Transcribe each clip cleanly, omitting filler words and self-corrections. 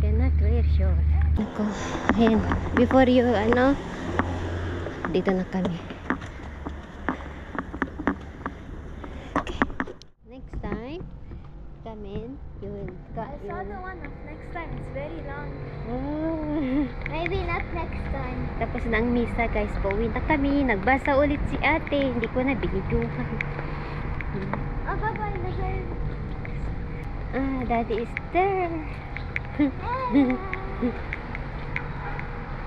cannot wear short. Ako, ayan. Before you, dito na kami. Okay. Next time, come in. You will I saw the one of next time. It's very long. Oh. Maybe not next time. Tapos ng misa, guys. Pauwi na kami. Nagbasa ulit si ate. Hindi ko na binidyohan. Oh, bye-bye. Daddy is there.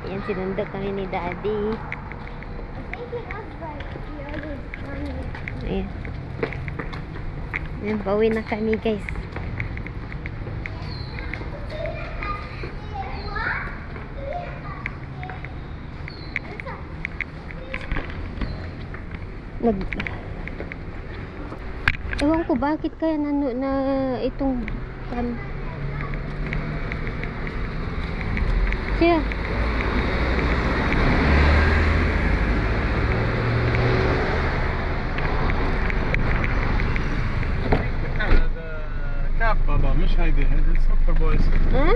Yan, sinundo kami ni Daddy. I think it was like the other one. Ayan. Ayan, pauwi na kami, guys. Ewan ko bakit kaya na itong siya. كعب بابا مش هيدي الصفر بويس. ها؟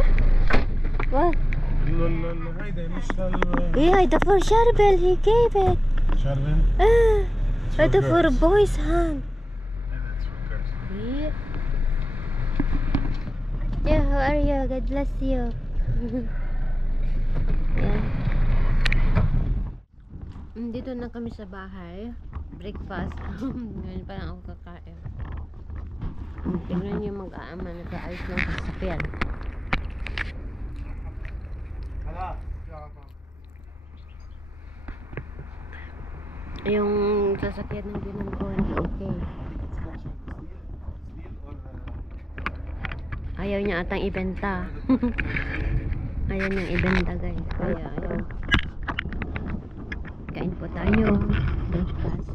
What? هيدي مش Yeah, the for Charbel, he gave it. شربة؟ The for boys hand. Yeah. Yeah, how are you? God bless you. Yeah. Dito na kami sa bahay. Breakfast. Ngayon pa lang ako kakain. Tingnan niyo mag-aama. Nag-aayos ng sasakyan. Yung sasakyan ng ginagawa niya, okay. Ayaw niya atang ibenta. Ayaw niyang ibenta, guys. Kaya ayaw. Kain po tayo. Breakfast.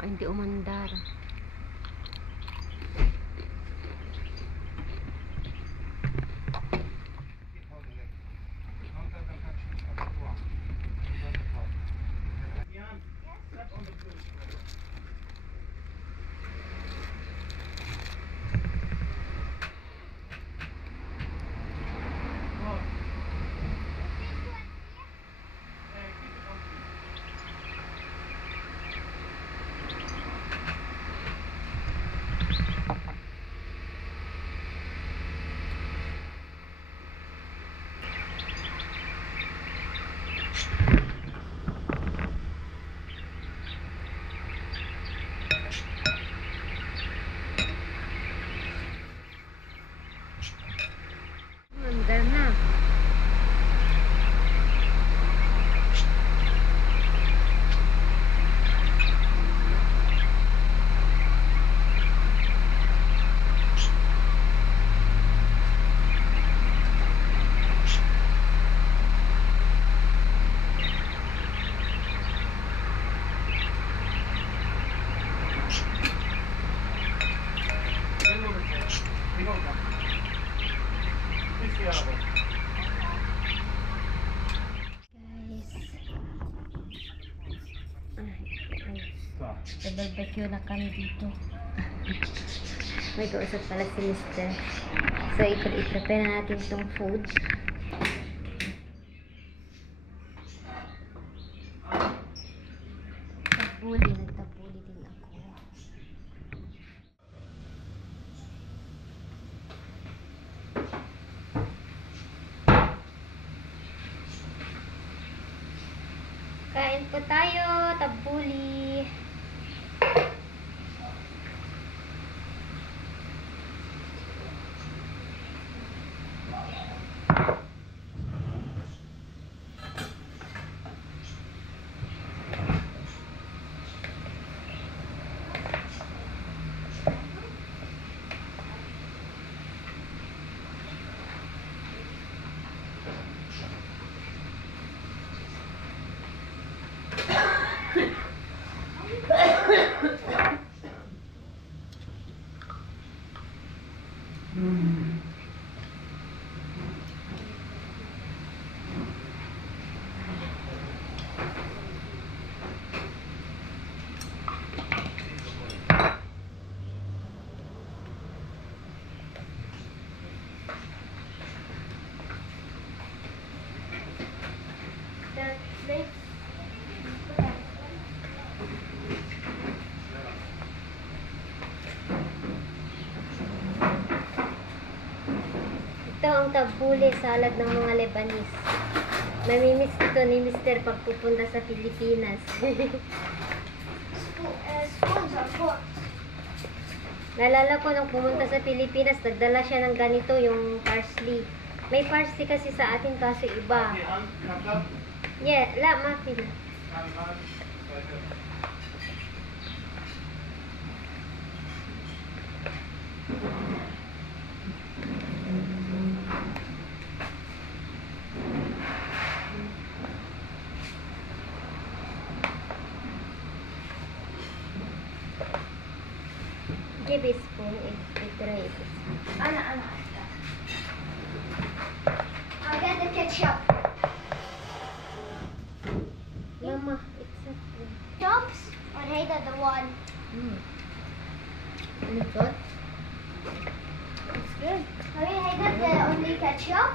Ay, hindi umandar. Mandar na. Barbecue na kami dito. May kausap pala si Mr. So, i-prepare na natin itong food. Nagtabuli din ako. Kain po tayo, tabuli. Ito ang tabule, salad ng mga Lebanese. Namimiss ito ni Mr. pag pupunta sa Pilipinas. Spoons are forks. Naalala ko nung pumunta sa Pilipinas, nagdala siya ng ganito, yung parsley. May parsley kasi sa atin kaso iba. Yeah, mafi na. Give a spoon if try it. Anna. I'll get the ketchup. Mama, it's a spoon. Chops? Or hate the one? Ano ito? It's good. Have you hated the only ketchup?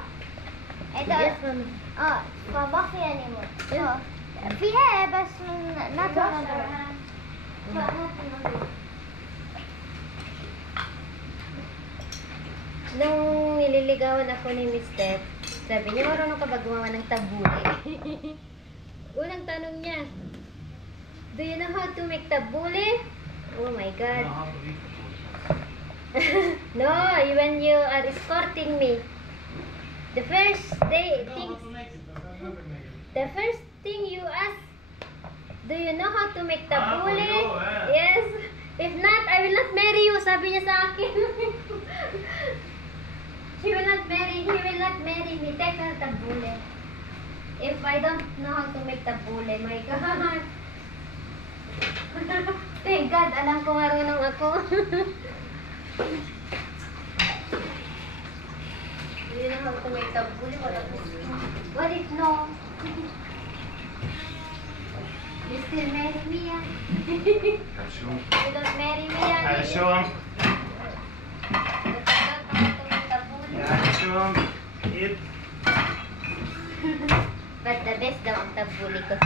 Yes, mama. ما في anymore. فيها بس not another. Nung nililigawan ako ni Mr. Sabi niya, marunong ka ba gumawa ng tabule? Unang tanong niya, do you know how to make tabule? Oh my God. No, when you are escorting me, the first thing you ask, do you know how to make tabule? Yes. If not, I will not marry you, sabi niya sa akin. He will not marry me. Take her tabule. If I don't know how to make tabule, my God. Thank God, alam ko marunong ako. Do you know how to make tabule? What if no? You still marry me, ah? You don't marry me, ah? شو هم؟ شو هم؟ إيد But the best daw ang tabuli ko.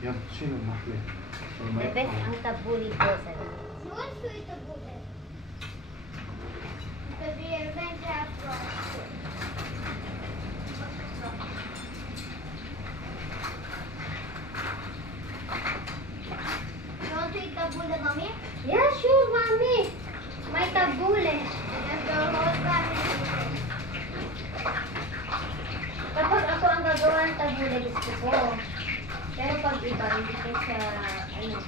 يلا شيل المحلة. The best ang tabuli ko. Sabi. Who wants to eat the bullet? Because we are going to have You want to eat the bullet, mommy? Yeah, sure, mami. May tabule. That's the whole family. Kapag ako ang gagawa ng tabule, gusto ko. Pero pag iba, hindi ko siya, ano.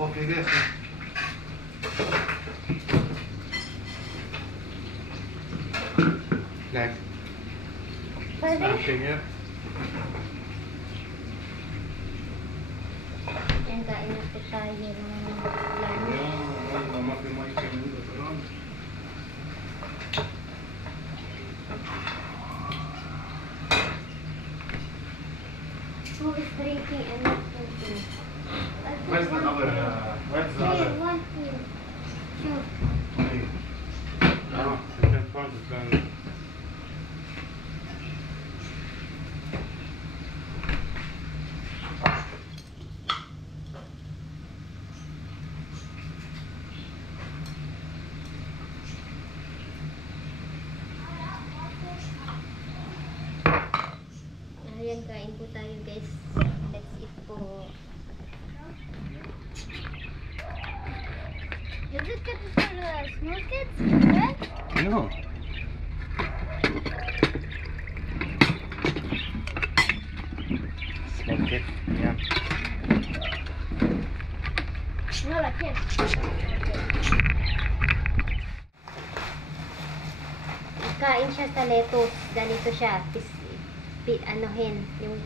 فوق ايديك. Like something here. Yan, kain na po tayo ng lunch. Who is drinking and not drinking? Where's the other? Where's the Here, other? one here. Sure. No, you can find it then. Ayan, kain po tayo guys. That's it po. Is it good for small kids? Good? No. Okay. Yeah. No, like this. Kain siya sa lettuce. Ganito siya. Anuhin. Yung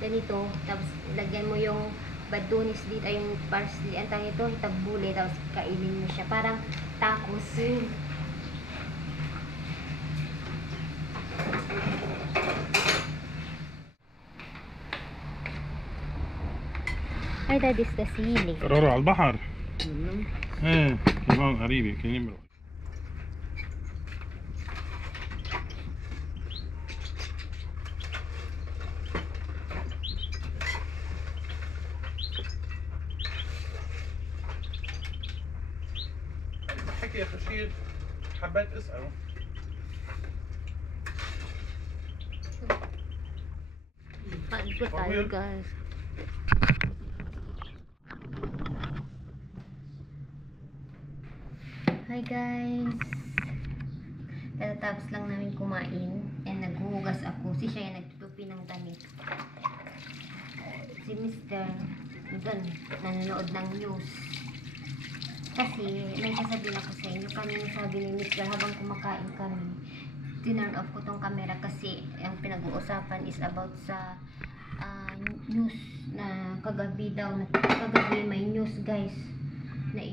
ganito. Tapos lagyan mo yung badunis dito. Ay yung parsley. Ang tawag ito, tabule. Tapos kainin mo siya. Parang tacos. Ay, that is the ceiling. رورو على البحر. ايه كمان قريبة كلمة. حكي يا خشير حبيت اسأله. Kain po tayo, guys. Hi guys. Katatapos lang namin kumain and naghuhugas ako. Si siya yung nagtutupi ng damit. Si Mr. doon nanonood ng news. Kasi may sasabihin ako sa inyo. Kanina sabi ni Mr. habang kumakain kami, tinurn off ko tong camera kasi ang pinag-uusapan is about sa news na kagabi daw. Kagabi may news guys na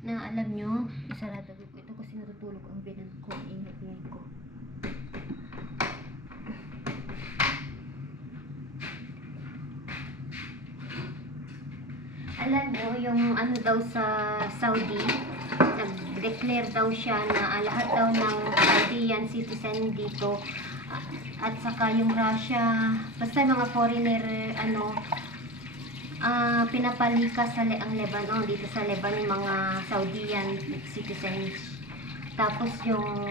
na alam nyo, isarado ko ito kasi natutulog ang binan ko, ingay ko. Alam nyo, yung ano daw sa Saudi, nag-declare daw siya na lahat daw ng Saudian citizen dito at saka yung Russia, basta mga foreigner, pinapalikas sa ang Lebanon, dito sa Lebanon, mga Saudian citizens. Tapos yung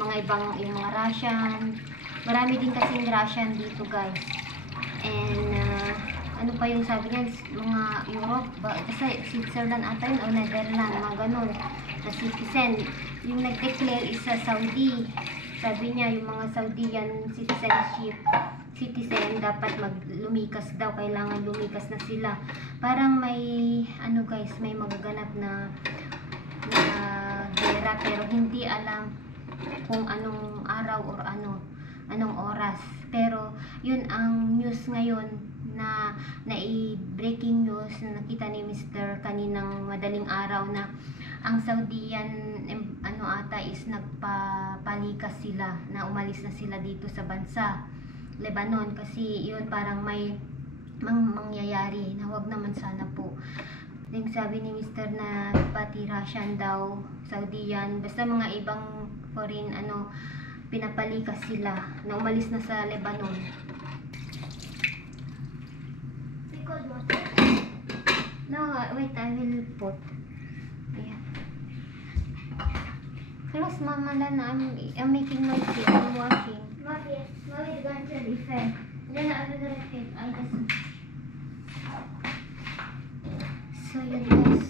mga ibang, yung mga Russian, marami din kasing Russian dito guys. And ano pa yung sabi niya, mga Europe, kasi Switzerland ata yun, o Netherlands, mga ganun, na citizen. Yung nag-declare is sa Saudi. Sabi niya, yung mga Saudian citizen dapat lumikas daw, kailangan lumikas na sila. Parang may ano guys, may magaganap na gera, pero hindi alam kung anong araw or anong oras. Pero yun ang news ngayon na breaking news na nakita ni Mr. kaninang madaling araw, na ang Saudian ata is nagpapalikas sila, na umalis na sila dito sa bansa Lebanon, kasi yun parang may mangyayari na wag naman sana po. Yung sabi ni Mr. na pati Russian daw, Saudian, basta mga ibang foreign pinapalikas sila na umalis na sa Lebanon. No, wait, I will put. Ayan. Close, Mama Lana, I'm making noise here. I'm washing. Mommy is going to be fed. Then I will repeat. I just... So, yun guys.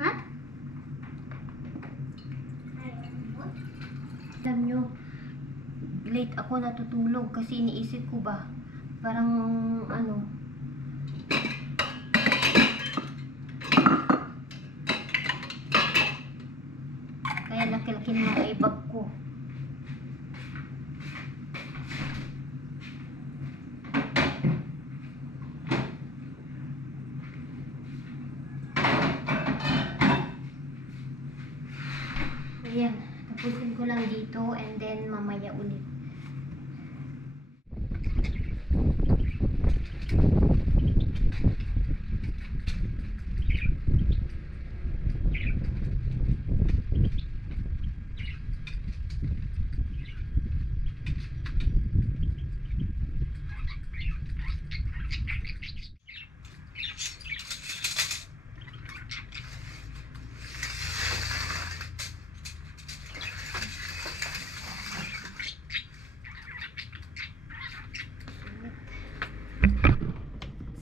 Ha? Alam nyo, late ako natutulog kasi iniisip ko ba, parang kaya laki-laki na mga ibag ko. Ayan, tapusin ko lang dito and then mamaya ulit.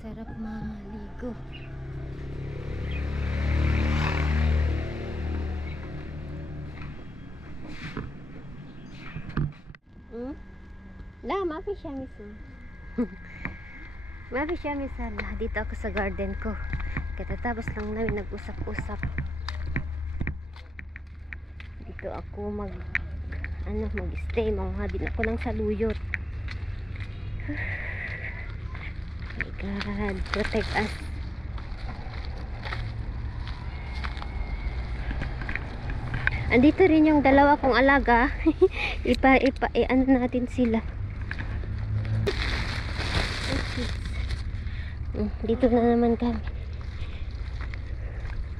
Sarap maligo. La, mafi siya misa. Mafi siya misa. Dito ako sa garden ko. Katatapos lang namin nag-usap-usap. Dito ako mag-stay. Manghabil ako ng saluyot. God, protect us. Andito rin yung dalawa kong alaga. Ano natin sila. Dito na naman kami.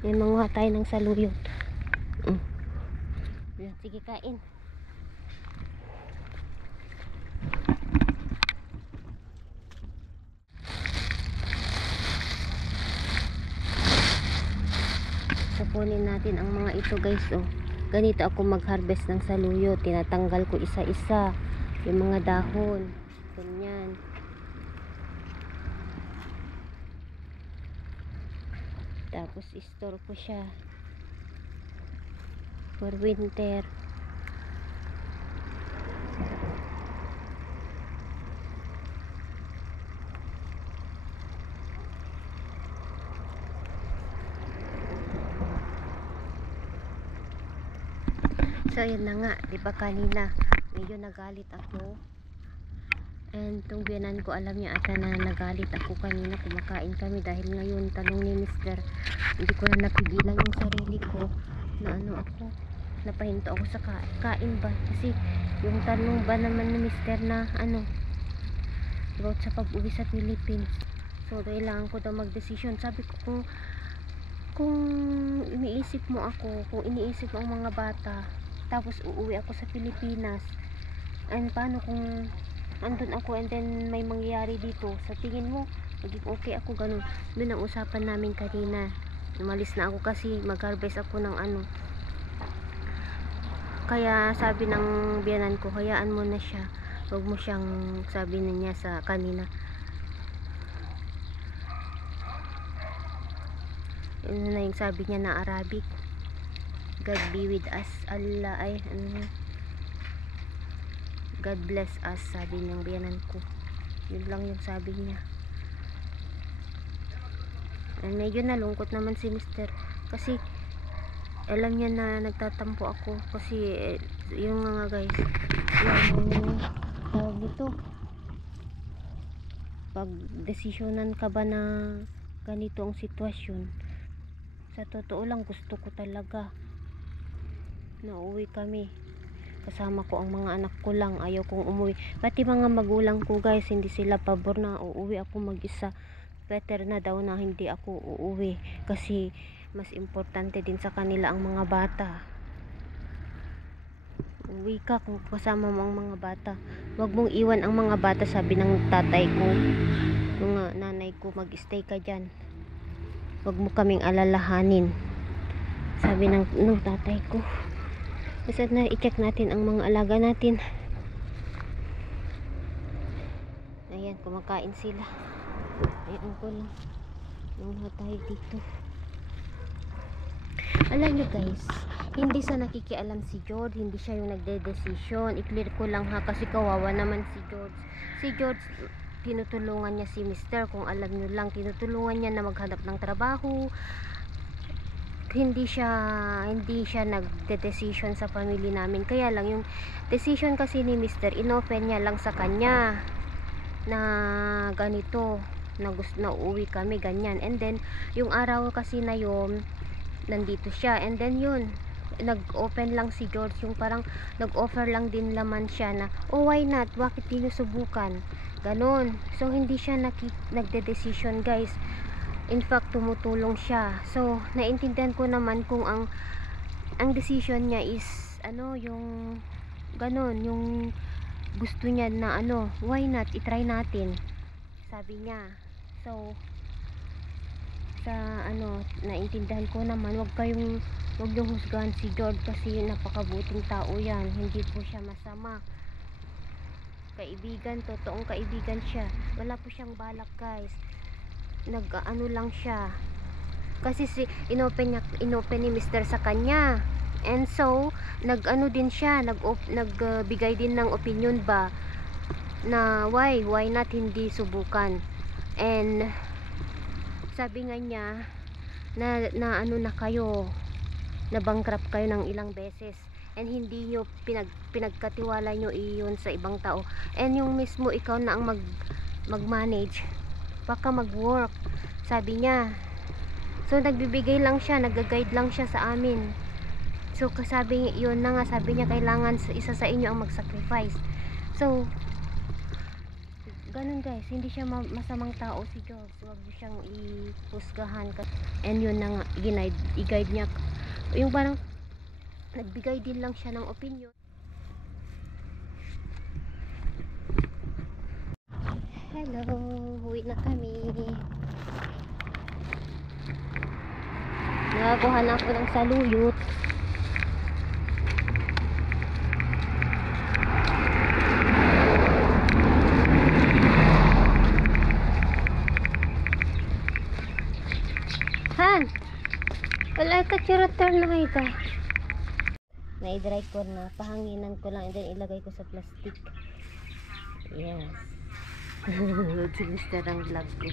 May manguha tayo ng saluyot. Sige, kain. Kukunin natin ang mga ito guys. Ganito ako mag-harvest ng saluyot. Tinatanggal ko isa-isa yung mga dahon. Ganyan. Tapos store ko siya for winter. So yun na nga, di ba kanina medyo nagalit ako, and tong biyanan ko alam niya ata na nagalit ako kanina. Kumakain kami dahil ngayon tanong ni Mr. Hindi ko na napigilan yung sarili ko na ano ako, napahinto ako sa kain ba, kasi yung tanong ba naman ni Mr. na ano about sa pag-uwi sa Philippines. So kailangan ko daw mag-decision. Sabi ko kung iniisip mo ako, kung iniisip mo ang mga bata, tapos uuwi ako sa Pilipinas, and paano kung andun ako and then may mangyayari dito, sa tingin mo maging okay ako? Ganun, dun ang usapan namin kanina. Umalis na ako kasi mag-harvest ako ng ano. Kaya sabi ng biyanan ko, hayaan mo na siya, huwag mo siyang, sabi na niya sa kanina, yun na yung sabi niya na Arabic, God be with us. Allah ay God bless us, sabi ng biyanan ko. Yun lang yung sabi niya. And medyo nalungkot naman si Mr. kasi alam niya na nagtatampo ako. Kasi yung mga guys, yung tawag dito, pag desisyonan ka ba na ganito ang sitwasyon, sa totoo lang gusto ko talaga na uwi kami. Kasama ko ang mga anak ko lang, ayaw kong umuwi. Pati mga magulang ko guys, hindi sila pabor na uuwi ako mag-isa. Better na daw na hindi ako uuwi kasi mas importante din sa kanila ang mga bata. Uwi ka kung kasama mo ang mga bata, huwag mong iwan ang mga bata, sabi ng tatay ko, ng nanay ko, mag-stay ka dyan, huwag mo kaming alalahanin, sabi ng tatay ko. Basta na i-check natin ang mga alaga natin. Ayan, kumakain sila. Ayan ko lang. Nung tayo dito. Alam nyo guys, hindi sa nakikialam si George, hindi siya yung nagde-decision. I-clear ko lang ha, kasi kawawa naman si George. Si George, tinutulungan niya si Mr. Kung alam nyo lang, tinutulungan niya na maghanap ng trabaho. Hindi siya nagde-decision sa family namin. Kaya lang yung decision kasi ni Mr. inopen niya lang sa kanya na ganito, na gusto na uuwi kami ganyan. And then yung araw kasi na yun, nandito siya, and then yun, nag-open lang si George, yung parang nag-offer lang din naman siya na, oh why not, bakit di nyo subukan, ganon. So hindi siya nagde-decision guys. In fact, tumutulong siya. So, naintindihan ko naman kung ang decision niya is ano, yung ganon, yung gusto niya na ano, why not, itry natin, sabi niya. So, sa ano, naintindihan ko naman, wag yung husgahan si George kasi napakabuting tao yan. Hindi po siya masama. Kaibigan, totoong kaibigan siya. Wala po siyang balak guys. Nag-ano lang siya kasi inopen ni Mr. sa kanya, and so nag-ano din siya, nagbigay din ng opinion ba na why not hindi subukan. And sabi nga niya na ano na kayo, na bankrupt kayo ng ilang beses, and hindi nyo pinagkatiwala nyo iyon sa ibang tao, and yung mismo ikaw na ang mag-manage, baka mag-work, sabi niya. So nagbibigay lang siya, nag-guide lang siya sa amin. So kasabi yun na nga, sabi niya kailangan isa sa inyo ang mag-sacrifice. So ganun guys, hindi siya masamang tao si George. Huwag niyo siyang ihusgahan. And yun na nga, i-guide niya. Yung parang, nagbigay din lang siya ng opinion. Hello, uwi na kami. Nakakuha na ako ng saluyot. Han! Wala ka return na kayo ka. Na-dry ko na. Pahanginan ko lang and then ilagay ko sa plastic. Yes. Si Mr. ang vlog ko.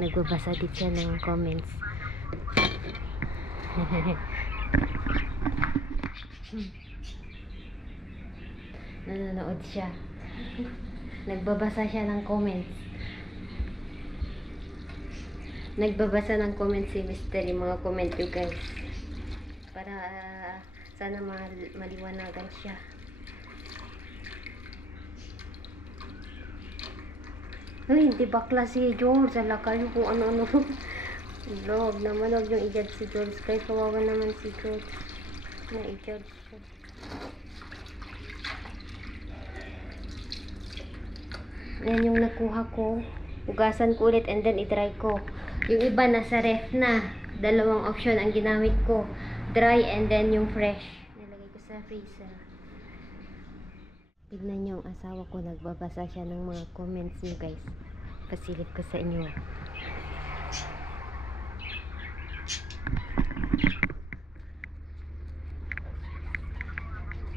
Nagbabasa din siya ng comments. Nanonood siya. Nagbabasa siya ng comments. Nagbabasa ng comments si Mr. Yung mga comment you guys. Para sana maliwanagan siya. Ay, hindi bakla si George. Alaka yung kung ano-ano. Vlog naman. Huwag yung i-judge si George. Kahit kawawa naman si George. Na i-judge siya. Yan yung nakuha ko. Hugasan ko ulit and then i-dry ko. Yung iba nasa ref na. Dalawang option ang ginamit ko. Dry and then yung fresh. Nilagay ko sa freezer. Tignan niyo ang asawa ko. Nagbabasa siya ng mga comments niyo guys. Pasilip ko sa inyo.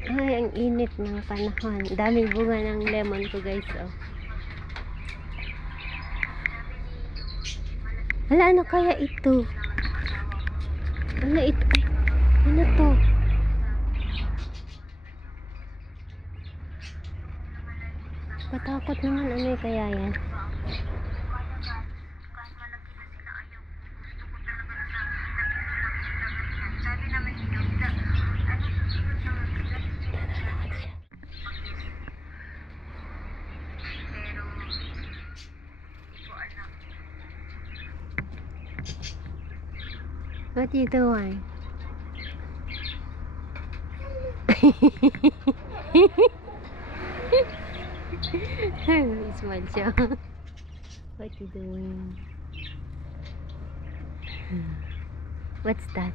Ay, ang init ng panahon. Daming bunga ng lemon ko guys. Oh. Hala, ano kaya ito? Ano ito? Ay, ano to? Katakot naman. Ano kaya yan? What are you doing? Smile siya. What are you doing? What's that?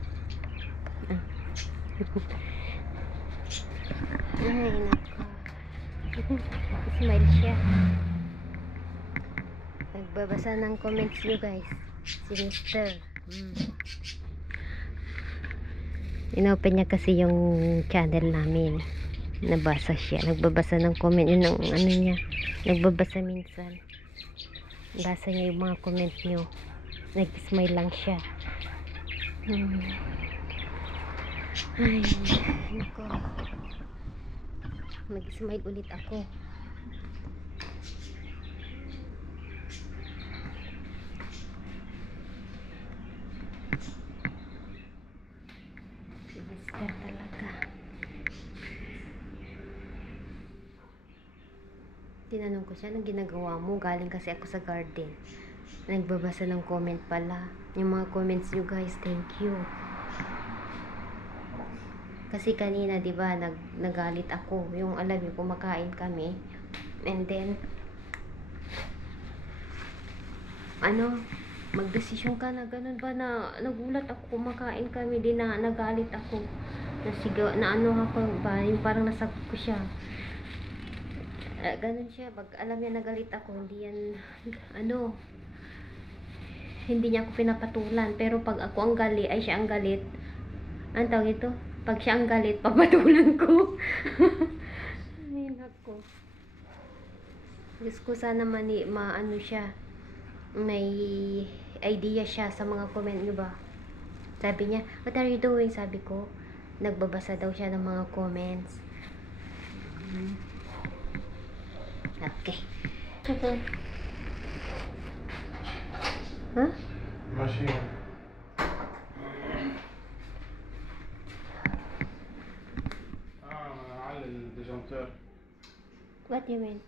Ay, nako. Smile siya. Nagbabasa ng comments nyo guys. Si Mr. Inopen niya kasi yung channel namin. Nabasa siya. Nagbabasa ng comment. Yun ang ano niya. Nagbabasa minsan. Basa niya yung mga comment nyo. Nag-smile lang siya. Ay, nako. Mag-smile ulit ako. Sister talaga. Tinanong ko siya, anong ginagawa mo? Galing kasi ako sa garden. Nagbabasa ng comment pala. Yung mga comments nyo guys, thank you. Kasi kanina, di ba, nagalit ako. Yung alam niyo, kumakain kami. And then, magdesisyon ka na ganun ba na nagulat ako, kumakain kami din na nagalit ako. Na ano ako ba, yung parang nasakot ko siya. Ganun siya, pag alam niya nagalit ako, hindi yan, hindi niya ako pinapatulan. Pero pag ako ang galit, ay siya ang galit, ang tawag ito? Pag siya ang galit, papatulan ko. Ay, nako. Diyos ko sana maano siya. May idea siya sa mga comment nyo ba. Sabi niya, what are you doing? Sabi ko, nagbabasa daw siya ng mga comments. Okay. Huh? Machine. على الديجونتور. What do you mean?